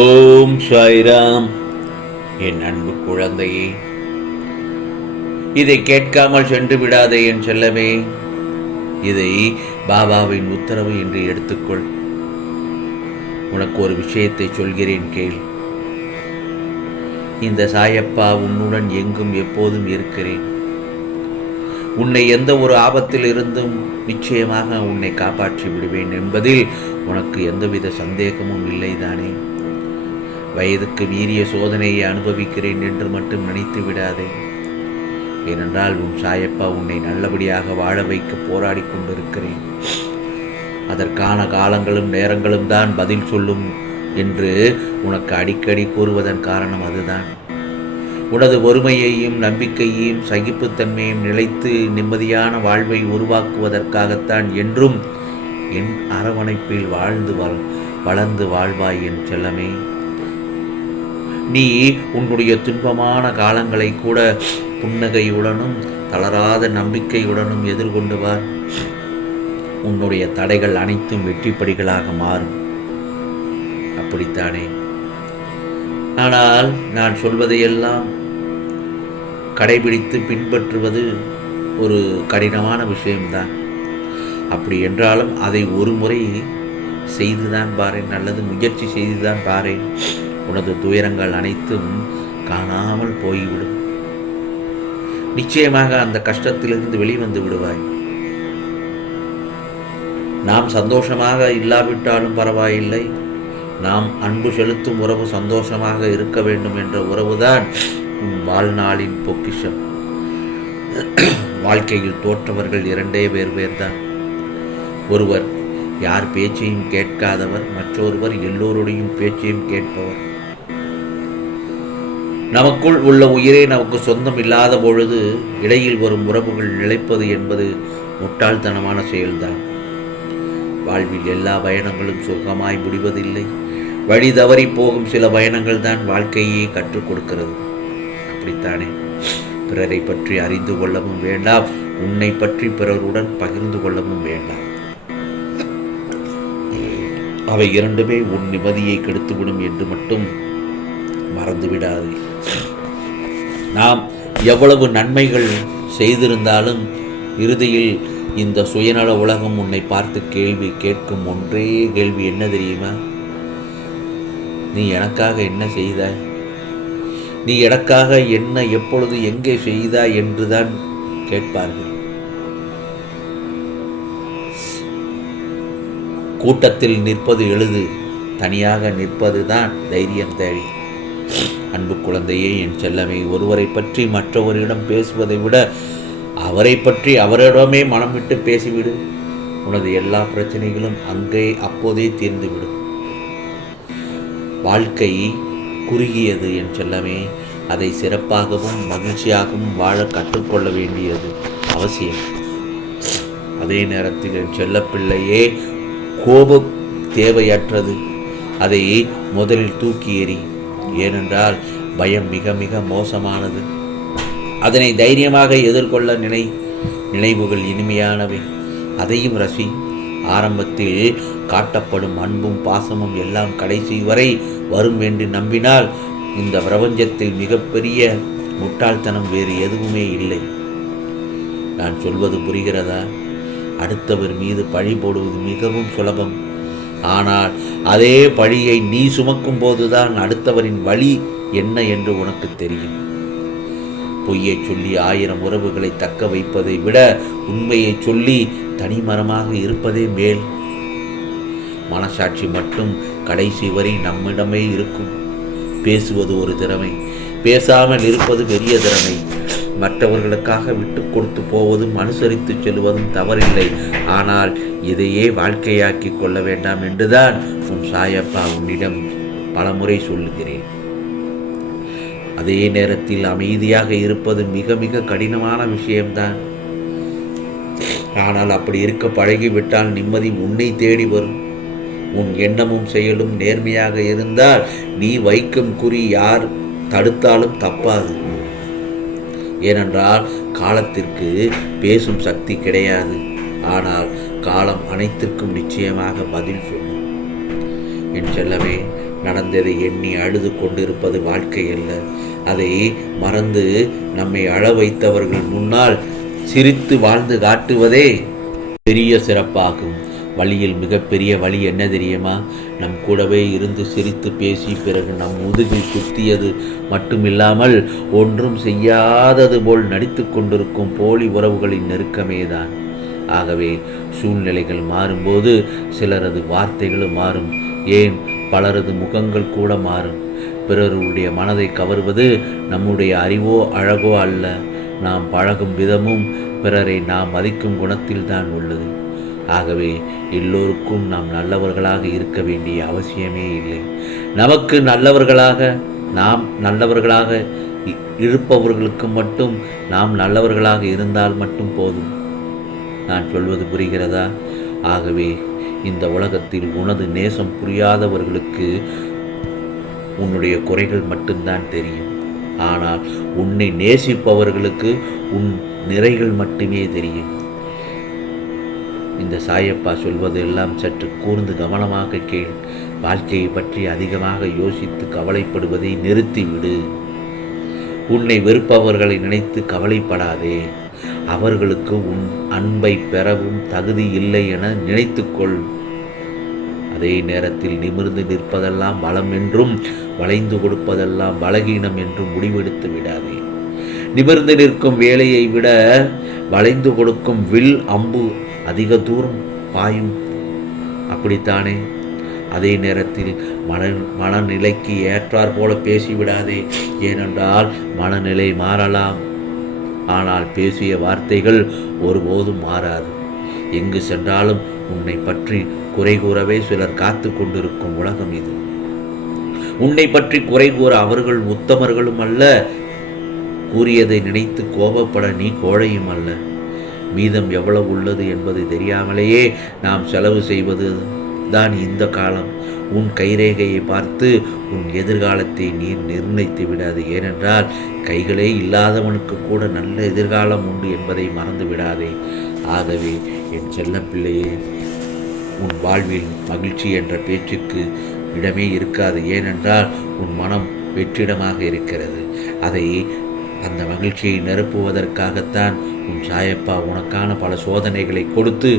ஓம் சாய்ராம். என் அன்பு குழந்தையே இதை கேட்காமல் சென்று விடாதே என் செல்லமே. இதை பாபாவின் உத்தரவு என்று எடுத்துக்கொள். உனக்கு ஒரு விஷயத்தை சொல்கிறேன் கேள். இந்த சாயப்பா உன்னுடன் எங்கும் எப்போதும் இருக்கிறேன். உன்னை எந்த ஒரு ஆபத்தில் இருந்தும் நிச்சயமாக உன்னை காப்பாற்றி விடுவேன் என்பதில் உனக்கு எந்தவித சந்தேகமும் இல்லைதானே? வயதுக்கு மீறிய சோதனையை அனுபவிக்கிறேன் என்று மட்டும் நினைத்து விடாதே. ஏனென்றால் உன் சாயப்பா உன்னை நல்லபடியாக வாழ வைக்க போராடி கொண்டிருக்கிறேன். அதற்கான காலங்களும் நேரங்களும் தான் பதில் சொல்லும் என்று உனக்கு அடிக்கடி கூறுவதன் காரணம் அதுதான். உனது ஒருமையையும் நம்பிக்கையையும் சகிப்புத்தன்மையும் நிலைத்து நிம்மதியான வாழ்வை உருவாக்குவதற்காகத்தான் என்றும் என் அரவணைப்பில் வாழ்ந்து வள வளர்ந்து வாழ்வாய் என் செல்லமே. நீ உன்னுடைய துன்பமான காலங்களை கூட புன்னகையுடனும் தளராத நம்பிக்கையுடனும் எதிர்கொண்டு வா. உன்னுடைய தடைகள் அனைத்தும் வெற்றிப்படிகளாக மாறும். அப்படித்தானே? ஆனால் நான் சொல்வதையெல்லாம் கடைபிடித்து பின்பற்றுவது ஒரு கடினமான விஷயம்தான். அப்படி என்றாலும் அதை ஒரு முறை செய்துதான் பாரேன் அல்லது முயற்சி செய்துதான் பாரேன். உனது துயரங்கள் அனைத்தும் காணாமல் போய்விடும். நிச்சயமாக அந்த கஷ்டத்திலிருந்து வெளிவந்து விடுவாய். நாம் சந்தோஷமாக இல்லாவிட்டாலும் பரவாயில்லை. நாம் அன்பு செலுத்தும் உறவு சந்தோஷமாக இருக்க வேண்டும் என்ற உறவுதான் உன் வாழ்நாளின் பொக்கிஷம். வாழ்க்கையில் தோற்றவர்கள் இரண்டே பேர் பேர்தான். ஒருவர் யார் பேச்சையும் கேட்காதவர் மற்றொருவர் எல்லோருடையும் பேச்சையும் கேட்பவர். நமக்குள் உள்ள உயிரே நமக்கு சொந்தம் இல்லாத பொழுது இடையில் வரும் உறவுகள் நிலைப்பது என்பது முட்டாள்தனமான செயல்தான். வாழ்வில் எல்லா பயணங்களும் சுகமாய் முடிவதில்லை. வழி தவறி போகும் சில பயணங்கள் தான் வாழ்க்கையே கற்றுக் கொடுக்கிறது. அப்படித்தானே? பிறரை பற்றி அறிந்து கொள்ளவும் வேண்டாம். உன்னை பற்றி பிறருடன் பகிர்ந்து கொள்ளவும் வேண்டாம். அவை இரண்டுமே உன் நிம்மதியை கெடுத்துவிடும் என்று மட்டும் மறந்துவிடாது. நாம் எவ்வளவு நன்மைகள் செய்திருந்தாலும் இறுதியில் இந்த சுயநல உலகம் உன்னை பார்த்து கேள்வி கேட்கும் ஒன்றே கேள்வி. என்ன தெரியுமா? நீ எனக்காக என்ன செய்தாய்? நீ எனக்காக என்ன எப்பொழுது எங்கே செய்தாய் என்றுதான் கேட்பார்கள். கூட்டத்தில் நிற்பது எழுது தனியாக நிற்பதுதான் தைரியம் தேவை. அன்பு குழந்தையே என் செல்லமே ஒருவரை பற்றி மற்றவரிடம் பேசுவதை விட அவரை பற்றி அவரிடமே மனம் விட்டு பேசிவிடு. உனது எல்லா பிரச்சனைகளும் அங்கே அப்போதே தீர்ந்துவிடும். வாழ்க்கை குறுகியது என் செல்லமே. அதை சிறப்பாகவும் மகிழ்ச்சியாகவும் வாழ கற்றுக்கொள்ள வேண்டியது அவசியம். அதே நேரத்தில் என் செல்லப்பிள்ளையே கோபம் தேவையற்றது. அதை முதலில் தூக்கி எறி ஏனென்றால் பயம் மிக மிக மோசமானது. அதனை தைரியமாக எதிர்கொள்ள நினை நினைவுகள் இனிமையானவை. அதையும் ரசி ஆரம்பத்தில் காட்டப்படும் அன்பும் பாசமும் எல்லாம் கடைசி வரை வரும் என்று நம்பினால் இந்த பிரபஞ்சத்தில் மிகப்பெரிய முட்டாள்தனம் வேறு எதுவுமே இல்லை. நான் சொல்வது புரிகிறதா? அடுத்தவர் மீது பழி போடுவது மிகவும் சுலபம். ஆனால் அதே பழியை நீ சுமக்கும் போதுதான் அடுத்தவரின் வழி என்ன என்று உனக்கு தெரியும். பொய்யை சொல்லி ஆயிரம் உறவுகளை தக்க வைப்பதை விட உண்மையை சொல்லி தனிமரமாக இருப்பதே மேல். மனசாட்சி மட்டும் கடைசி வரை நம்மிடமே இருக்கும். பேசுவது ஒரு திறமை. பேசாமல் இருப்பது பெரிய திறமை. மற்றவர்களுக்காக விட்டு கொடுத்து போவதும் அனுசரித்து செல்வதும் தவறில்லை. ஆனால் இதையே வாழ்க்கையாக்கி கொள்ள வேண்டாம் என்றுதான் உன் சாயப்பா உன்னிடம் பலமுறை சொல்லுகிறேன். அதே நேரத்தில் அமைதியாக இருப்பது மிக மிக கடினமான விஷயம்தான். ஆனால் அப்படி இருக்க பழகிவிட்டால் நிம்மதி உன்னை தேடி வரும். உன் எண்ணமும் செயலும் நேர்மையாக இருந்தால் நீ வைக்கும் குறி யார்? தடுத்தாலும் தப்பாது. ஏனென்றால் காலத்திற்கு பேசும் சக்தி கிடையாது. ஆனால் காலம் அனைத்திற்கும் நிச்சயமாக பதில் சொல்லும். என் செல்லமே நடந்ததை எண்ணி அழுது கொண்டிருப்பது வாழ்க்கை அல்ல. அதை மறந்து நம்மை அழ வைத்தவர்கள் முன்னால் சிரித்து வாழ்ந்து காட்டுவதே பெரிய சிறப்பாகும். வழியில் மிகப்பெரிய வழி என்ன தெரியுமா? நம் கூடவே இருந்து சிரித்து பேசி பிறகு நம் முதுகில் குத்தியது மட்டுமில்லாமல் ஒன்றும் செய்யாதது போல் நடித்து கொண்டிருக்கும் போலி உறவுகளின் நெருக்கமேதான். ஆகவே சூழ்நிலைகள் மாறும்போது சிலரது வார்த்தைகளும் மாறும். ஏன்? பலரது முகங்கள் கூட மாறும். பிறருடைய மனதை கவர்வது நம்முடைய அறிவோ அழகோ அல்ல. நாம் பழகும் விதமும் பிறரை நாம் மதிக்கும் குணத்தில்தான் உள்ளது. ஆகவே எல்லோருக்கும் நாம் நல்லவர்களாக இருக்க வேண்டிய அவசியமே இல்லை. நமக்கு நல்லவர்களாக நாம் நல்லவர்களாக இ- இருப்பவர்களுக்கு மட்டும் நாம் நல்லவர்களாக இருந்தால் மட்டும் போதும். நான் சொல்வது புரிகிறதா? ஆகவே இந்த உலகத்தில் உனது நேசம் புரியாதவர்களுக்கு உன்னுடைய குறைகள் மட்டும்தான் தெரியும். ஆனால் உன்னை நேசிப்பவர்களுக்கு உன் நிறைகள் மட்டுமே தெரியும். இந்த சாயப்பா சொல்வது எல்லாம் சற்று கூர்ந்து கவனமாக கேள். வாழ்க்கையை பற்றி அதிகமாக யோசித்து கவலைப்படுவதை நிறுத்திவிடு. உன்னை வெறுப்பவர்களை நினைத்து கவலைப்படாதே. அவர்களுக்கு உன் அன்பை பெறவும் தகுதி இல்லை என நினைத்துக்கொள். அதே நேரத்தில் நிமிர்ந்து நிற்பதெல்லாம் பலம் என்றும் வளைந்து கொடுப்பதெல்லாம் பலகீனம் என்றும் முடிவெடுத்து விடாதே. நிமிர்ந்து நிற்கும் வேலையை விட வளைந்து கொடுக்கும் வில் அம்பு அதிக தூரம் பாயும். அப்படித்தானே? அதே நேரத்தில் மன மனநிலைக்கு ஏற்றார் போல பேசிவிடாதே. ஏனென்றால் மனநிலை மாறலாம். ஆனால் பேசிய வார்த்தைகள் ஒருபோதும் மாறாது. எங்கு சென்றாலும் உன்னை பற்றி குறை கூறவே சிலர் காத்து கொண்டிருக்கும் உலகம் இது. உன்னை பற்றி குறை கூற அவர்கள் உத்தமர்களும் அல்ல. கூறியதை நினைத்து கோபப்பட நீ கோழையும் அல்ல. மீதம் எவ்வளவு உள்ளது என்பது தெரியாமலேயே நாம் செலவு செய்வது தான் இந்த காலம். உன் கைரேகையை பார்த்து உன் எதிர்காலத்தை நீ நிர்ணயித்து விடாது. ஏனென்றால் கைகளே இல்லாதவனுக்கு கூட நல்ல எதிர்காலம் உண்டு என்பதை மறந்து விடாதே. ஆகவே என் செல்லப்பிள்ளையே உன் வாழ்வில் மகிழ்ச்சி என்ற பேச்சுக்கு இடமே இருக்காது. ஏனென்றால் உன் மனம் வெற்றிடமாக இருக்கிறது. அதை அந்த மகிழ்ச்சியை நிரப்புவதற்காகத்தான் உன் சாயப்பா உனக்கான பல சோதனைகளை கொடுத்து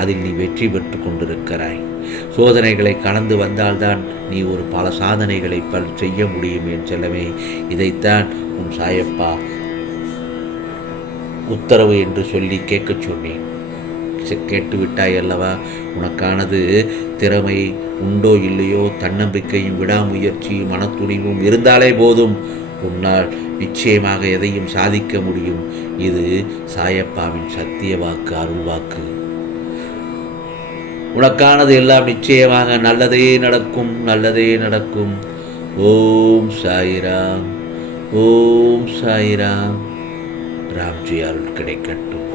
அதில் நீ வெற்றி பெற்று கொண்டிருக்கிறாய். சோதனைகளை கடந்து வந்தால்தான் நீ ஒரு பல சாதனைகளை பல் செய்ய முடியும் என் செல்லவே இதைத்தான் உன் சாயப்பா உத்தரவு என்று சொல்லி கேட்கச் சொன்னேன். கேட்டு விட்டாய் அல்லவா? உனக்கானது திறமை உண்டோ இல்லையோ? தன்னம்பிக்கையும் விடாமுயற்சியும் மனத்துணிவும் இருந்தாலே போதும். உன்னால் நிச்சயமாக எதையும் சாதிக்க முடியும். இது சாயப்பாவின் சத்திய வாக்கு அருள் வாக்கு. உனக்கானது எல்லாம் நிச்சயமாக நல்லதே நடக்கும் நல்லதே நடக்கும். ஓம் சாயிராம் ஓம் சாயிராம். ராம்ஜி அருள் கிடைக்கட்டும்.